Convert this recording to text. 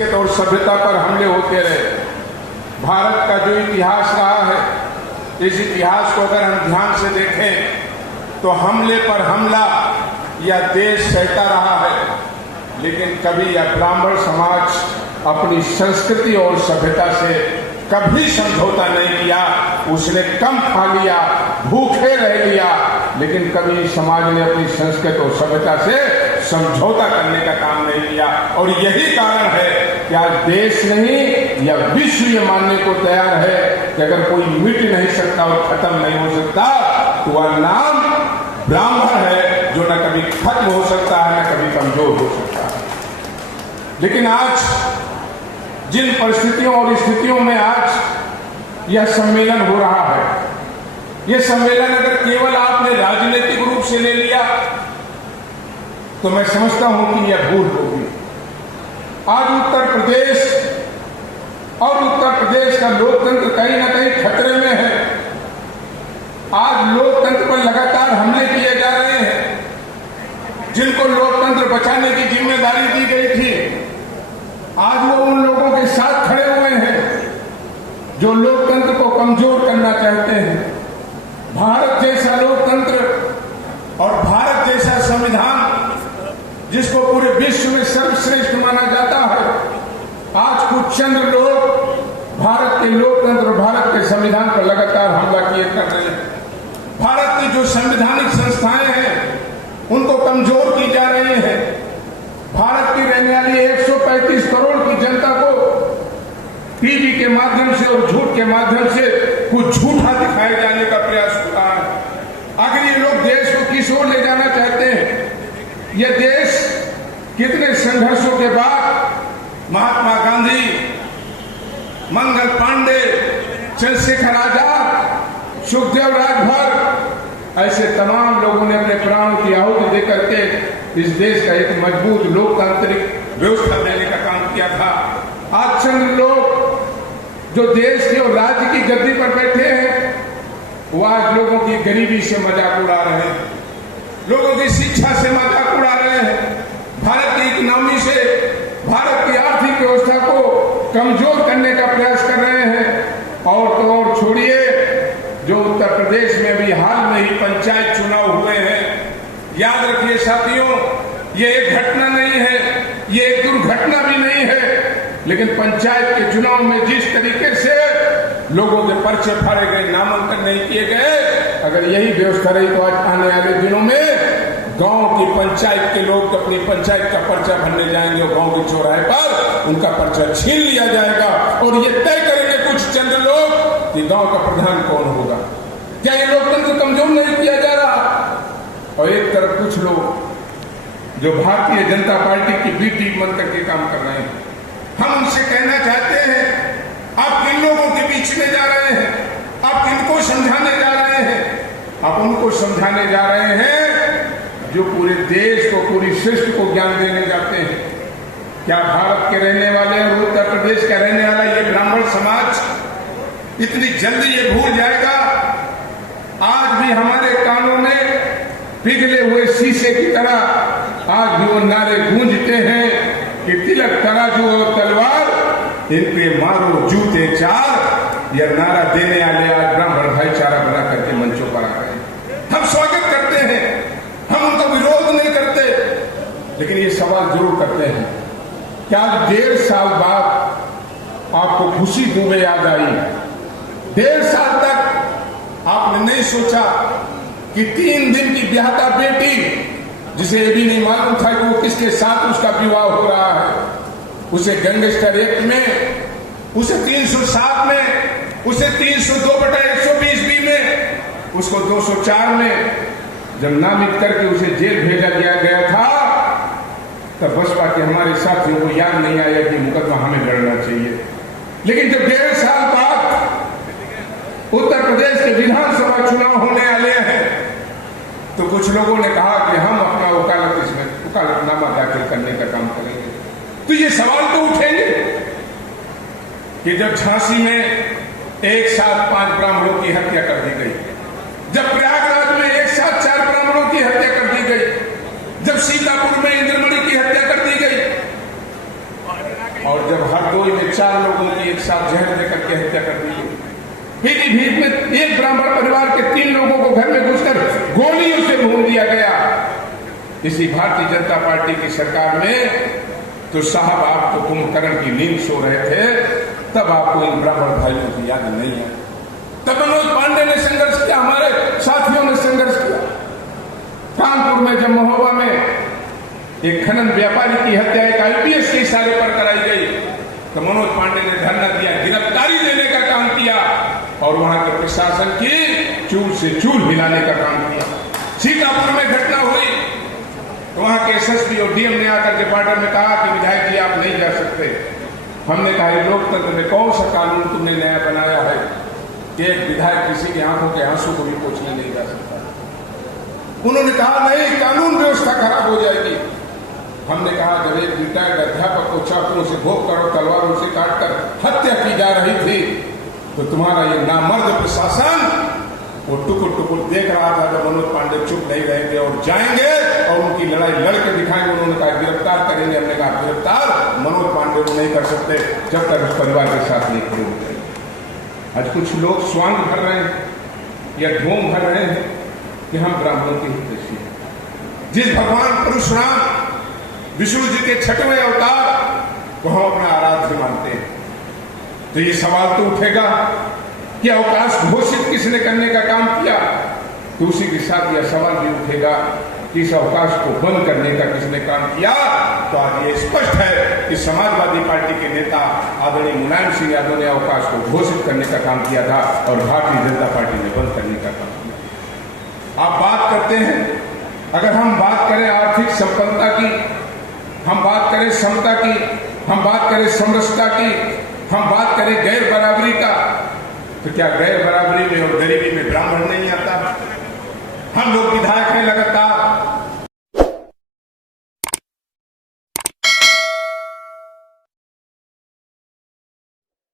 और सभ्यता पर हमले होते रहे। भारत का जो इतिहास रहा है, इस इतिहास को अगर हम ध्यान से देखें तो हमले पर हमला यह देश सहता रहा है, लेकिन कभी यह ब्राह्मण समाज अपनी संस्कृति और सभ्यता से कभी समझौता नहीं किया। उसने कम खा लिया, भूखे रह लिया, लेकिन कभी समाज ने अपनी संस्कृति और सभ्यता से समझौता करने का काम नहीं किया। और यही कारण है कि आज देश नहीं या विश्व ये मानने को तैयार है कि अगर कोई मिट नहीं सकता और खत्म नहीं हो सकता तो वह नाम ब्राह्मण है, जो न कभी खत्म हो सकता है न कभी कमजोर हो सकता है। लेकिन आज जिन परिस्थितियों और स्थितियों में आज यह सम्मेलन हो रहा है, यह सम्मेलन अगर केवल आपने राजनीतिक रूप से ले लिया तो मैं समझता हूं कि यह भूल होगी। आज उत्तर प्रदेश का लोकतंत्र कहीं ना कहीं खतरे में है। आज लोकतंत्र पर लगातार हमले किए जा रहे हैं। जिनको लोकतंत्र बचाने की जिम्मेदारी दी गई थी, आज वो उन लोगों के साथ खड़े हुए हैं जो लोकतंत्र को कमजोर करना चाहते हैं। भारत जैसा लोकतंत्र और भारत जैसा संविधान, जिसको पूरे विश्व में सर्वश्रेष्ठ माना जाता है, आज कुछ चंद लोग भारत के लोकतंत्र और भारत के संविधान पर लगातार हमला किए कर रहे हैं। भारत की जो संवैधानिक संस्थाएं हैं उनको कमजोर की जा रही है। भारत की रहने वाली 135 करोड़ की जनता को टीवी के माध्यम से और झूठ के माध्यम से कुछ झूठा दिखाए जाने का प्रयास हो रहा है। आखिर ये लोग देश को किस ओर ले जाना चाहते हैं? यह देश कितने संघर्षों के बाद महात्मा गांधी, मंगल पांडे, चंद्रशेखर आजाद, सुखदेव राजभर, ऐसे तमाम लोगों ने अपने प्राणों की आहुति देकर के इस देश का एक मजबूत लोकतांत्रिक व्यवस्था देने का काम किया था। आज चंद लोग जो देश के और राज्य की गद्दी पर बैठे हैं, वो आज लोगों की गरीबी से मजाक उड़ा रहे हैं, लोगों की शिक्षा से मजाक उड़ा रहे हैं, भारत की इकोनॉमी से, भारत की आर्थिक व्यवस्था को कमजोर करने का प्रयास कर रहे हैं। और तो और छोड़िए, जो उत्तर प्रदेश में भी हाल में ही पंचायत चुनाव हुए हैं, याद रखिए साथियों, ये एक घटना नहीं है, ये एक दुर्घटना भी नहीं है, लेकिन पंचायत के चुनाव में जिस तरीके से लोगों के पर्चे फाड़े गए, नामांकन नहीं किए गए, अगर यही व्यवस्था रही तो आज आने वाले दिनों में गांव की पंचायत के लोग अपनी पंचायत का पर्चा भरने जाएंगे और गांव के चौराहे पर उनका पर्चा छीन लिया जाएगा और ये तय करेंगे कुछ चंद लोग कि गांव का प्रधान कौन होगा। क्या ये लोकतंत्र कमजोर नहीं किया जा रहा? और एक तरफ कुछ लोग जो भारतीय जनता पार्टी की बी टीम बन करके काम कर रहे हैं, हम उनसे कहना चाहते हैं, आप किन लोगों के बीच में जा रहे हैं? आप किनको समझाने जा रहे हैं? आप उनको समझाने जा रहे हैं जो पूरे देश को, पूरी सृष्टि को ज्ञान देने जाते हैं। क्या भारत के रहने वाले और उत्तर प्रदेश का रहने वाला ये ब्राह्मण समाज इतनी जल्दी ये भूल जाएगा? आज भी हमारे कानों में पिघले हुए शीशे की तरह आज भी वो नारे गूंजते हैं कि तिलक, तराजू और तलवार, इन पे मारो जूते चार। यह नारा देने वाले आज ब्राह्मण भाईचारा बना करके मंचों पर आ गए। हम स्वागत करते हैं, हम उनका विरोध नहीं करते, लेकिन ये सवाल जरूर करते हैं कि आज 1.5 साल बाद आपको खुशी दुबे याद आई। 1.5 साल तक आपने नहीं सोचा कि 3 दिन की ब्याहता बेटी, जिसे ये भी नहीं मालूम था कि वो किसके साथ उसका विवाह हो रहा है, उसे गैंगस्टर एक्ट में, उसे 307 में, उसे 302/120B में, उसको 204 में जब नामित करके उसे जेल भेजा गया था, तब बसपा के हमारे साथियों को याद नहीं आया कि मुकदमा हमें लड़ना चाहिए। लेकिन जब 1.5 साल बाद उत्तर प्रदेश के विधानसभा चुनाव होने वाले हैं, तो कुछ लोगों ने कहा कि हम अपना वकालतनामा दाखिल करने का काम करेंगे। तो ये सवाल तो उठेंगे कि जब झांसी में एक साथ 5 ब्राह्मणों की हत्या कर दी गई, जब प्रयागराज में एक साथ 4 ब्राह्मणों की हत्या कर दी गई, जब सीतापुर में इंद्रमणि की हत्या कर दी गई, और जब हरदोई में 4 लोगों की एक साथ जहर देकर के हत्या कर दी, पीलीभीत में एक ब्राह्मण परिवार के 3 लोगों को घर में घुसकर गोलियों से भून दिया गया। इसी भारतीय जनता पार्टी की सरकार में तो साहब आप तो कुंभकर्ण की नींद सो रहे थे, तब आपको इन ब्राह्मण भाइयों की याद नहीं है। तब मनोज पांडे ने संघर्ष किया, हमारे साथियों ने संघर्ष किया। कानपुर में जब महोबा में एक खनन व्यापारी की हत्या एक आईपीएस के इशारे पर कराई गई, तो मनोज पांडे ने धरना दिया, गिरफ्तारी देने का काम किया और वहां के प्रशासन की चूल से चूल हिलाने का काम किया। सीतापुर में घटना हुई तो वहां के एसएसपी और डीएम ने आकर के पार्टी में कहा कि विधायक जी आप नहीं जा सकते। हमने कहा लोकतंत्र में कौन सा कानून तुमने नया बनाया है कि एक विधायक किसी के आंखों के आंसू को भी पोंछने नहीं जा सकता। उन्होंने कहा नहीं, कानून व्यवस्था खराब हो जाएगी। हमने कहा जब एक रिटायर्ड अध्यापक को चाकुओं से भोग कर और तलवारों से काटकर हत्या की जा रही थी, तो तुम्हारा ये नामर्द प्रशासन वो टुकुर टुकुर देख रहा था। जब मनोज पांडे चुप नहीं रहेंगे और जाएंगे और उनकी लड़ाई लड़के दिखाएंगे। उन्होंने कहा गिरफ्तार करेंगे। हमने कहा गिरफ्तार मनोज पांडे को नहीं कर सकते जब तक उस परिवार के साथ नहीं खड़े होते। आज कुछ लोग स्वांग भर रहे हैं या ढोंग भर रहे हैं कि हम ब्राह्मणों के हितैषी हैं। जिस भगवान परशुराम विष्णु जी के 6वें अवतार को हम अपना आराध्य मानते हैं, तो ये सवाल तो उठेगा कि अवकाश घोषित किसने करने का काम किया, तो उसी के साथ यह सवाल भी उठेगा कि इस अवकाश को बंद करने का किसने काम किया। तो आज ये स्पष्ट है कि समाजवादी पार्टी के नेता आदरणीय मुलायम सिंह यादव ने अवकाश को घोषित करने का काम किया था और भारतीय जनता पार्टी ने बंद करने का काम किया। आप बात करते हैं, अगर हम बात करें आर्थिक संपन्नता की, हम बात करें समता की, हम बात करें समरसता की, हम बात करें गैर बराबरी का, तो क्या गैर बराबरी में और गरीबी में ब्राह्मण नहीं आता? हम लोग विधायक हैं लगातार,